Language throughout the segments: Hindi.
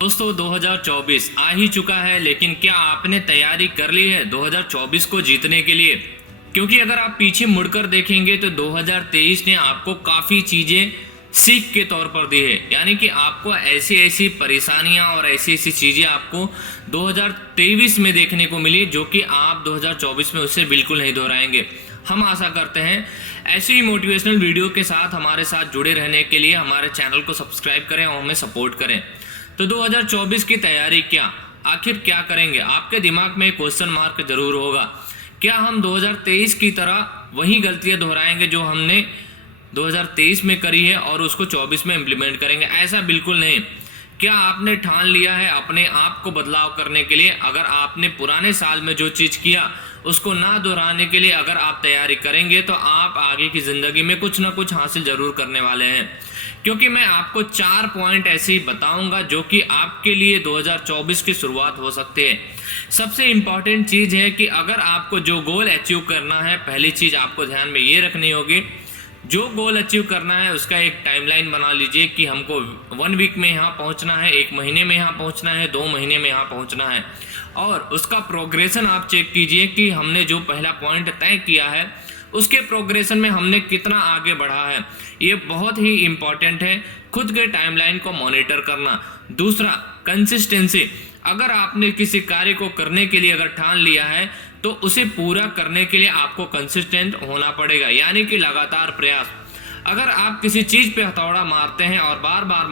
दोस्तों 2024 आ ही चुका है, लेकिन क्या आपने तैयारी कर ली है 2024 को जीतने के लिए? क्योंकि अगर आप पीछे मुड़कर देखेंगे तो 2023 ने आपको काफ़ी चीज़ें सीख के तौर पर दी है। यानी कि आपको ऐसी ऐसी परेशानियां और ऐसी ऐसी चीज़ें आपको 2023 में देखने को मिली जो कि आप 2024 में उससे बिल्कुल नहीं दोहराएंगे। हम आशा करते हैं ऐसी ही मोटिवेशनल वीडियो के साथ हमारे साथ जुड़े रहने के लिए हमारे चैनल को सब्सक्राइब करें और हमें सपोर्ट करें। तो 2024 की तैयारी क्या, आखिर क्या करेंगे? आपके दिमाग में एक क्वेश्चन मार्क जरूर होगा। क्या हम 2023 की तरह वही गलतियां दोहराएंगे जो हमने 2023 में करी है और उसको 24 में इम्प्लीमेंट करेंगे? ऐसा बिल्कुल नहीं। क्या आपने ठान लिया है अपने आप को बदलाव करने के लिए? अगर आपने पुराने साल में जो चीज़ किया उसको ना दोहराने के लिए अगर आप तैयारी करेंगे तो आप आगे की ज़िंदगी में कुछ ना कुछ हासिल ज़रूर करने वाले हैं। क्योंकि मैं आपको 4 पॉइंट ऐसे ही बताऊंगा जो कि आपके लिए 2024 की शुरुआत हो सकते हैं। सबसे इम्पॉर्टेंट चीज़ है कि अगर आपको जो गोल अचीव करना है, पहली चीज़ आपको ध्यान में ये रखनी होगी, जो गोल अचीव करना है उसका एक टाइमलाइन बना लीजिए कि हमको 1 वीक में यहाँ पहुँचना है, 1 महीने में यहाँ पहुँचना है, 2 महीने में यहाँ पहुँचना है। और उसका प्रोग्रेशन आप चेक कीजिए कि हमने जो पहला पॉइंट तय किया है उसके प्रोग्रेशन में हमने कितना आगे बढ़ा है। ये बहुत ही इम्पॉर्टेंट है, खुद के टाइमलाइन को मॉनिटर करना। दूसरा, कंसिस्टेंसी। अगर आपने किसी कार्य को करने के लिए अगर ठान लिया है तो उसे पूरा करने के लिए आपको कंसिस्टेंट होना पड़ेगा, यानी कि लगातार प्रयास। अगर आप किसी चीज़ पे हथौड़ा मारते हैं और बार बार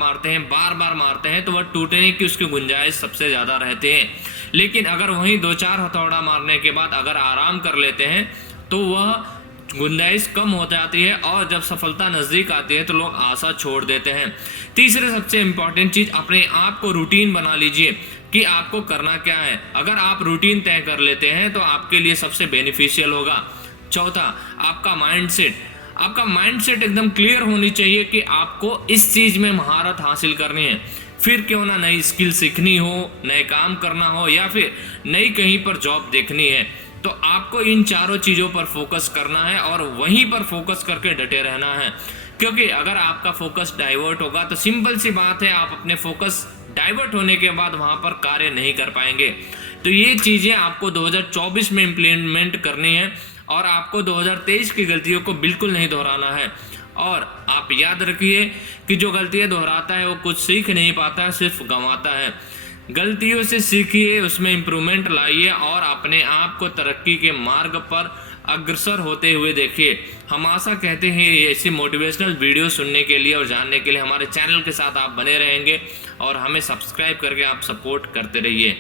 मारते हैं तो वह टूटने की उसकी गुंजाइश सबसे ज़्यादा रहते हैं। लेकिन अगर वहीं 2-4 हथौड़ा मारने के बाद अगर आराम कर लेते हैं तो वह गुंजाइश कम हो जाती है और जब सफलता नज़दीक आती है तो लोग आशा छोड़ देते हैं। तीसरे सबसे इम्पॉर्टेंट चीज़, अपने आप को रूटीन बना लीजिए कि आपको करना क्या है। अगर आप रूटीन तय कर लेते हैं तो आपके लिए सबसे बेनिफिशियल होगा। चौथा, आपका माइंडसेट। आपका माइंडसेट एकदम क्लियर होनी चाहिए कि आपको इस चीज़ में महारत हासिल करनी है। फिर क्यों ना नई स्किल सीखनी हो, नए काम करना हो या फिर नई कहीं पर जॉब देखनी है, तो आपको इन चारों चीज़ों पर फोकस करना है और वहीं पर फोकस करके डटे रहना है। क्योंकि अगर आपका फोकस डाइवर्ट होगा तो सिंपल सी बात है, आप अपने फोकस डाइवर्ट होने के बाद वहाँ पर कार्य नहीं कर पाएंगे। तो ये चीज़ें आपको 2024 में इम्प्लीमेंट करनी है और आपको 2023 की गलतियों को बिल्कुल नहीं दोहराना है। और आप याद रखिए कि जो गलतियाँ दोहराता है वो कुछ सीख नहीं पाता, सिर्फ गंवाता है। गलतियों से सीखिए, उसमें इम्प्रूवमेंट लाइए और अपने आप को तरक्की के मार्ग पर अग्रसर होते हुए देखिए। हम आशा कहते हैं ऐसी मोटिवेशनल वीडियो सुनने के लिए और जानने के लिए हमारे चैनल के साथ आप बने रहेंगे और हमें सब्सक्राइब करके आप सपोर्ट करते रहिए।